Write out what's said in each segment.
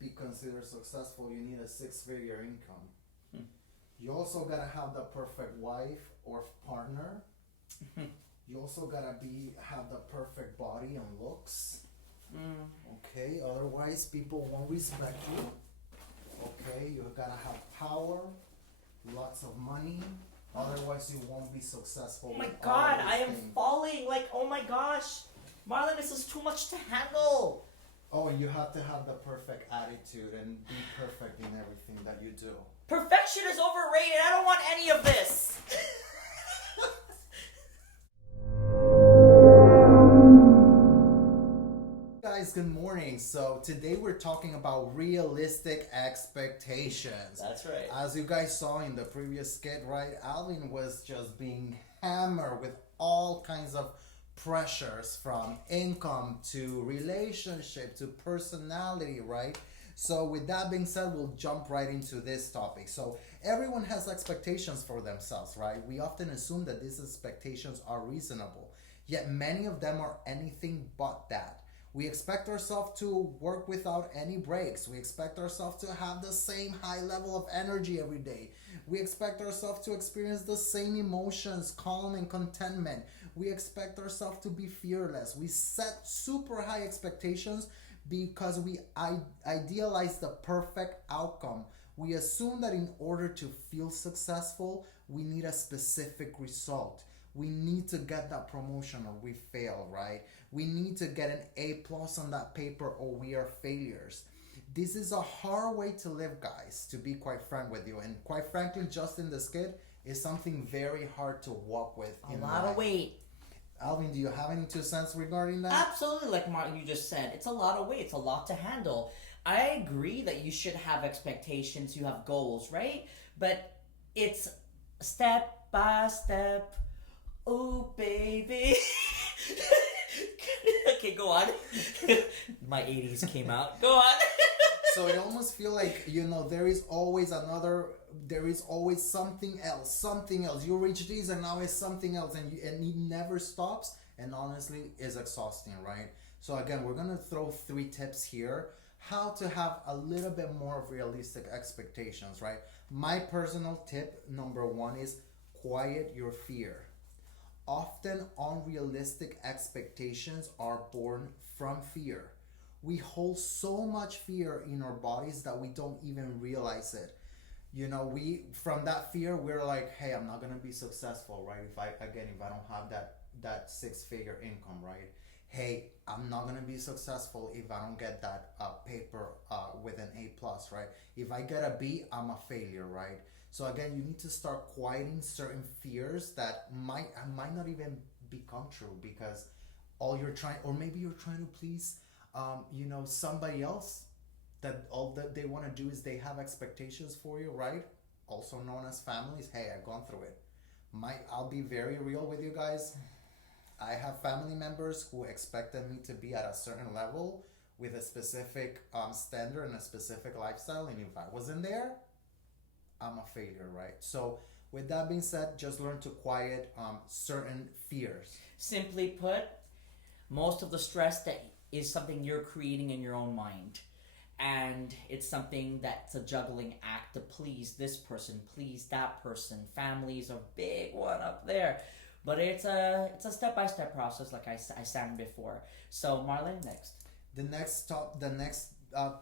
be considered successful, you need a six-figure income. You also gotta have the perfect wife or partner. You also gotta have the perfect body and looks. Okay, otherwise people won't respect you. Okay, you gotta have power, lots of money. Otherwise, you won't be successful. Oh my God, I am falling. Like, oh my gosh, Marlon, this is too much to handle. Oh, and you have to have the perfect attitude and be perfect in everything that you do. Perfection is overrated. I don't want any of this. Guys, good morning. So today we're talking about realistic expectations. That's right. As you guys saw in the previous skit, right? Alvin was just being hammered with all kinds of pressures, from income to relationship to personality, right? So with that being said, we'll jump right into this topic. So everyone has expectations for themselves, right? We often assume that these expectations are reasonable, yet many of them are anything but that. We expect ourselves to work without any breaks. We expect ourselves to have the same high level of energy every day. We expect ourselves to experience the same emotions, calm and contentment. We expect ourselves to be fearless. We set super high expectations because we idealize the perfect outcome. We assume that in order to feel successful, we need a specific result. We need to get that promotion or we fail, right? We need to get an A plus on that paper or we are failures. This is a hard way to live, guys, to be quite frank with you. And quite frankly, just in the skit is something very hard to walk with. A lot of weight. Alvin, do you have any 2 cents regarding that? Absolutely, like Martin, you just said, it's a lot of weight. It's a lot to handle. I agree that you should have expectations, you have goals, right? But it's step by step. Oh, baby. Okay, go on. My 80s came out. Go on. So it almost feel like, there is always something else. You reach this and now it's something else, and it never stops, and honestly is exhausting, right? So again, we're gonna throw 3 tips here, how to have a little bit more of realistic expectations, right? My personal tip number 1 is quiet your fear. Often unrealistic expectations are born from fear. We hold so much fear in our bodies that we don't even realize it. From that fear, we're like, hey, I'm not gonna be successful, right? If I don't have that 6-figure income, right? Hey, I'm not gonna be successful if I don't get that paper with an A plus, right? If I get a B, I'm a failure, right? So again, you need to start quieting certain fears that might not even become true, because maybe you're trying to please somebody else, that all that they want to do is they have expectations for you, right? Also known as families. Hey, I've gone through it. I'll be very real with you guys. I have family members who expected me to be at a certain level with a specific standard and a specific lifestyle, and if I wasn't there, I'm a failure, right? So with that being said, just learn to quiet certain fears. Simply put, most of the stress that is something you're creating in your own mind. And it's something that's a juggling act to please this person, please that person. Family's a big one up there. But it's a step-by-step process, like I said before. So Marlon, next. The next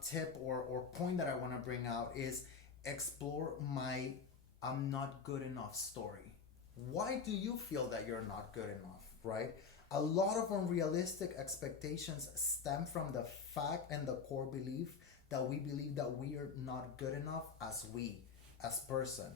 tip or point that I want to bring out is explore my I'm not good enough story. Why do you feel that you're not good enough, right? A lot of unrealistic expectations stem from the fact and the core belief that we believe that we are not good enough as person.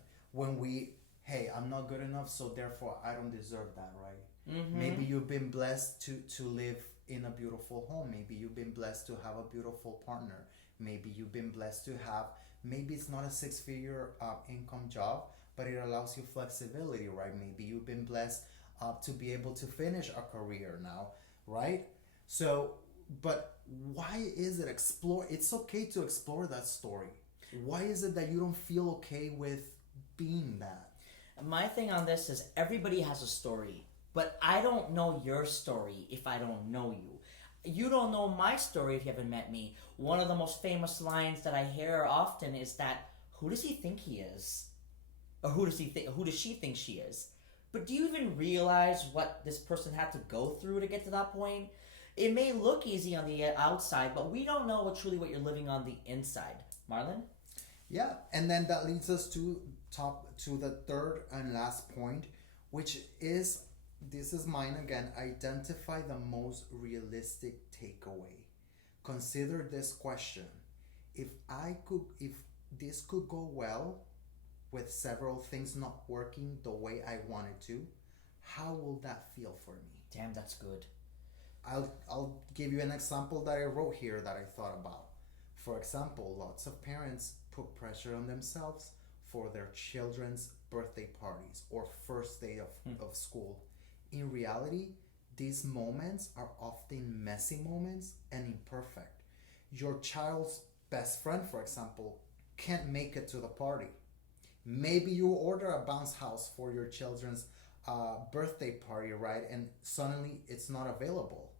Hey, I'm not good enough, so therefore I don't deserve that, right? Mm-hmm. Maybe you've been blessed to live in a beautiful home. Maybe you've been blessed to have a beautiful partner. Maybe you've been blessed to have, maybe it's not a 6-figure income job, but it allows you flexibility, right? Maybe you've been blessed to be able to finish a career now, right? So, but why is it it's okay to explore that story. Why is it that you don't feel okay with being that? My thing on this is everybody has a story, but I don't know your story if I don't know you. You don't know my story if you haven't met me. One of the most famous lines that I hear often is that, who does he think he is? Or who does she think she is? But do you even realize what this person had to go through to get to that point? It may look easy on the outside, but we don't know what you're living on the inside. Marlon? Yeah, and then that leads us to the third and last point, which is, this is mine again, identify the most realistic takeaway. Consider this question. If this could go well with several things not working the way I wanted to, how will that feel for me? Damn, that's good. I'll give you an example that I wrote here that I thought about. For example, lots of parents put pressure on themselves for their children's birthday parties or first day of school. In reality, these moments are often messy moments and imperfect. Your child's best friend, for example, can't make it to the party. Maybe you order a bounce house for your children's birthday party, right? And suddenly it's not available.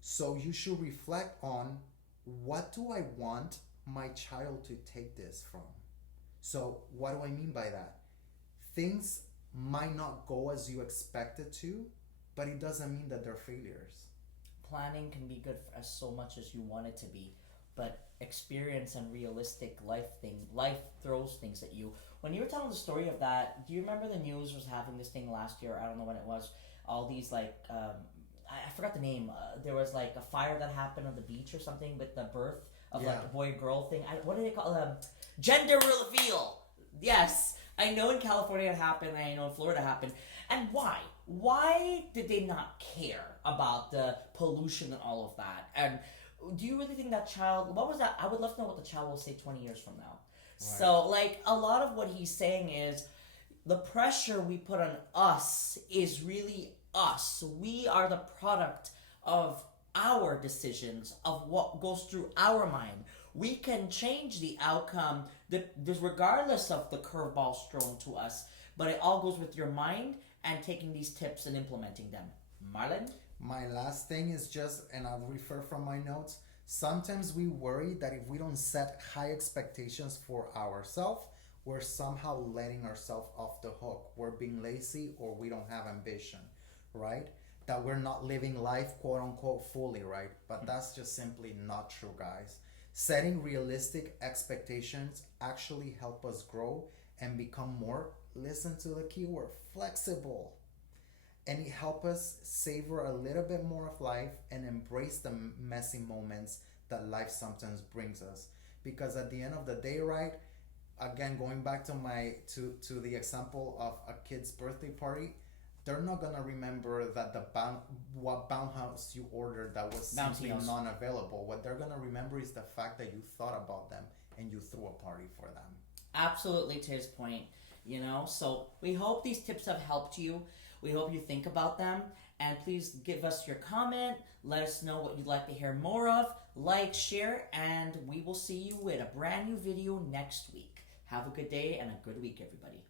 So you should reflect on, what do I want my child to take this from? So what do I mean by that? Things might not go as you expected to, but it doesn't mean that they're failures. Planning can be good for as so much as you want it to be, but experience and realistic life throws things at you. When you were telling the story of that, do you remember the news was having this thing last year? I don't know when it was. All these I forgot the name. There was like a fire that happened on the beach or something with the birth of like a boy girl thing. What do they call gender reveal? Yes, I know in California it happened. I know in Florida it happened. And why? Why did they not care about the pollution and all of that? And do you really think that child? What was that? I would love to know what the child will say 20 years from now. Right. So, like, a lot of what he's saying is the pressure we put on us is really us. We are the product of our decisions, of what goes through our mind. We can change the outcome regardless of the curveballs thrown to us, but it all goes with your mind and taking these tips and implementing them. Marlon? My last thing is just, and I'll refer from my notes, sometimes we worry that if we don't set high expectations for ourselves, we're somehow letting ourselves off the hook. We're being lazy or we don't have ambition, right? That we're not living life, quote unquote, fully, right? But that's just simply not true, guys. Setting realistic expectations actually help us grow and become more, listen to the keyword, flexible. And it helps us savor a little bit more of life and embrace the messy moments that life sometimes brings us. Because at the end of the day, right, again, going back to to the example of a kid's birthday party, they're not gonna remember that what bounce house you ordered that was simply non-available. What they're gonna remember is the fact that you thought about them and you threw a party for them. Absolutely, to his point. So we hope these tips have helped you. We hope you think about them, and please give us your comment. Let us know what you'd like to hear more of. Like, share, and we will see you with a brand new video next week. Have a good day and a good week, everybody.